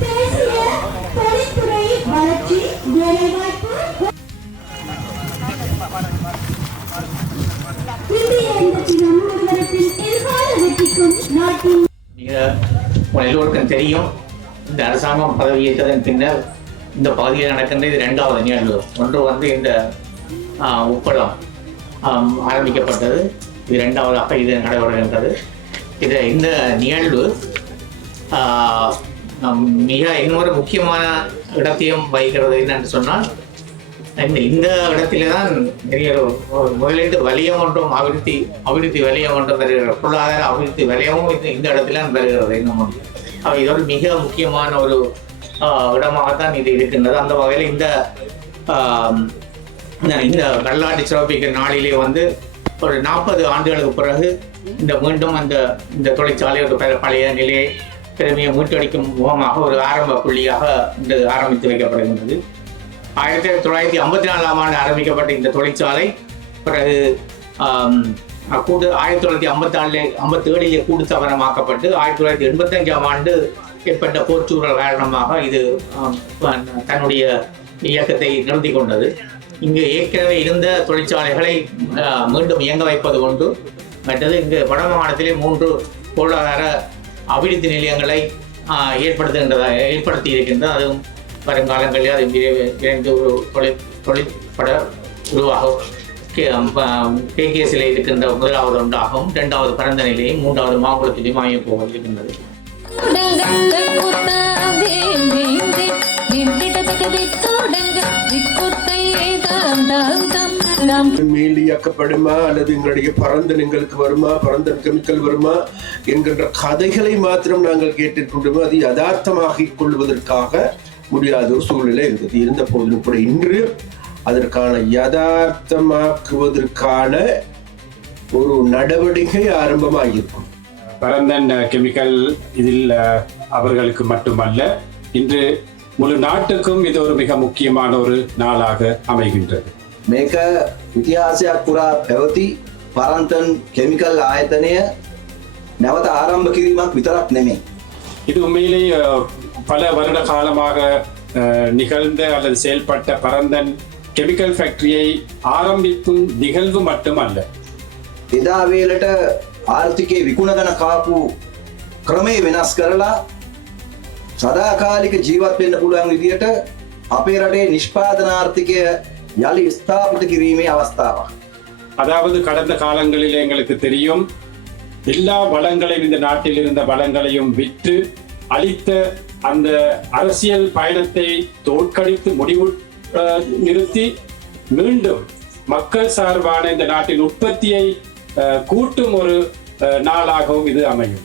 தேசிய தொழில்துறை வளர்ச்சி வேலைவாய்ப்பு எல்லோருக்கும் தெரியும். இந்த அரசாங்கம் பதவியேற்றதன் பின்னர் இந்த பகுதியில் நடக்கின்ற இது 2வது நிகழ்வு. ஒன்று இந்த உப்பளம் ஆரம்பிக்கப்பட்டது. இது 2வதாக இது நடைபெறுகின்றது. இந்த நிகழ்வு மிக இன்னொரு முக்கியமான இடத்தையும் வகிக்கிறது. என்னென்னு சொன்னால் இந்த இடத்திலே தான் நிறைய முதலீட்டு வலியம் ஒன்றும் அபிவிருத்தி வலியம் ஒன்றும் வருகிறது. பொருளாதார அபிவிருத்தி வலியமும் இந்த இடத்துல வருகிறது. இன்னும் இது ஒரு மிக முக்கியமான ஒரு இடமாகத்தான் இது இருக்கின்றது. அந்த வகையில் இந்த வரலாற்று சிறப்பிக்கிற நாளிலே ஒரு 40 ஆண்டுகளுக்கு பிறகு மீண்டும் இந்த தொழிற்சாலை ஒரு பழைய நிலையை திறமையை மீட்டடிக்கும் முகமாக ஒரு ஆரம்ப புள்ளியாக ஆரம்பித்து வைக்கப்படுகின்றது. 1954ஆம் ஆண்டு ஆரம்பிக்கப்பட்ட இந்த தொழிற்சாலை பிறகு 1957 கூட்டு ஸ்தாபனமாக்கப்பட்டு 1985ஆம் ஆண்டு ஏற்பட்ட போர்ச்சூழல் காரணமாக இது தன்னுடைய இயக்கத்தை நிறுத்தி கொண்டது. இங்கு ஏற்கனவே இருந்த தொழிற்சாலைகளை மீண்டும் இயங்க வைப்பது கொண்டு மற்றது இங்கு வடமாகாணத்திலே 3 பொருளாதார அபிவிருத்தி நிலையங்களை ஏற்படுத்தி இருக்கின்றது. அதுவும் வருங்காலங்களில் அது விரைந்து ஒரு தொழிற்பட உருவாகும். கேகேசில் இருக்கின்ற 1வது ஒன்றாகவும் 2வது பரந்த நிலையும் 3வது மாங்குளத்திலும் அமைய போக இருக்கின்றது. மேலியாக்கப்படுமா அல்லது எங்களுடைய பரந்தனங்களுக்கு வருமா, பரந்தன் கெமிக்கல் வருமா என்கின்ற கதைகளை மாத்திரம் நாங்கள் கேட்டிருக்கின்றோமோ அது யதார்த்தமாகிக் கொள்வதற்காக முடியாத ஒரு சூழ்நிலை இருந்த போதிலும் கூட இன்று அதற்கான யதார்த்தமாக்குவதற்கான ஒரு நடவடிக்கை ஆரம்பமாகியிருக்கும். பரந்தன் கெமிக்கல் இதில் அவர்களுக்கு மட்டுமல்ல, இன்று முழு நாட்டுக்கும் இது ஒரு மிக முக்கியமான ஒரு நாளாக அமைகின்றது. මේක ඉතිහාසයක් පුරා පැවති පරන්තන් කෙමිකල් ආයතනය නැවත ආරම්භ කිරීමක් විතරක් නෙමෙයි. இது உண்மையிலேயே பல வருட காலமாக நிகழ்ந்த அல்லது செயல்பட்ட பரந்தன் கெமிக்கல் ஃபேக்டரியை ஆரம்பிக்கும் நிகழ்வு மட்டுமல்ல. එදා වේලට ආර්ථිකයේ විකුණගෙන කාපු ක්‍රමේ වෙනස් කරලා සදාකාලික ජීවත් වෙන්න පුළුවන් විදියට අපේ රටේ නිෂ්පාදන ආර්ථිකය යලි ස්ථාපිත කිරීමේ අවස්ථාවක්. அதாவது கடந்த காலங்களில் எங்களுக்கு தெரியும், எல்லா வளங்களையும் இந்த நாட்டில் இருந்த வளங்களையும் விற்று அளித்த அந்த அரசியல் பயணத்தை தோற்கடித்து முடிவு நிறுத்தி மீண்டும் மக்கள் சார்பான இந்த நாட்டின் உற்பத்தியை கூட்டும் ஒரு நாளாகவும் இது அமையும்.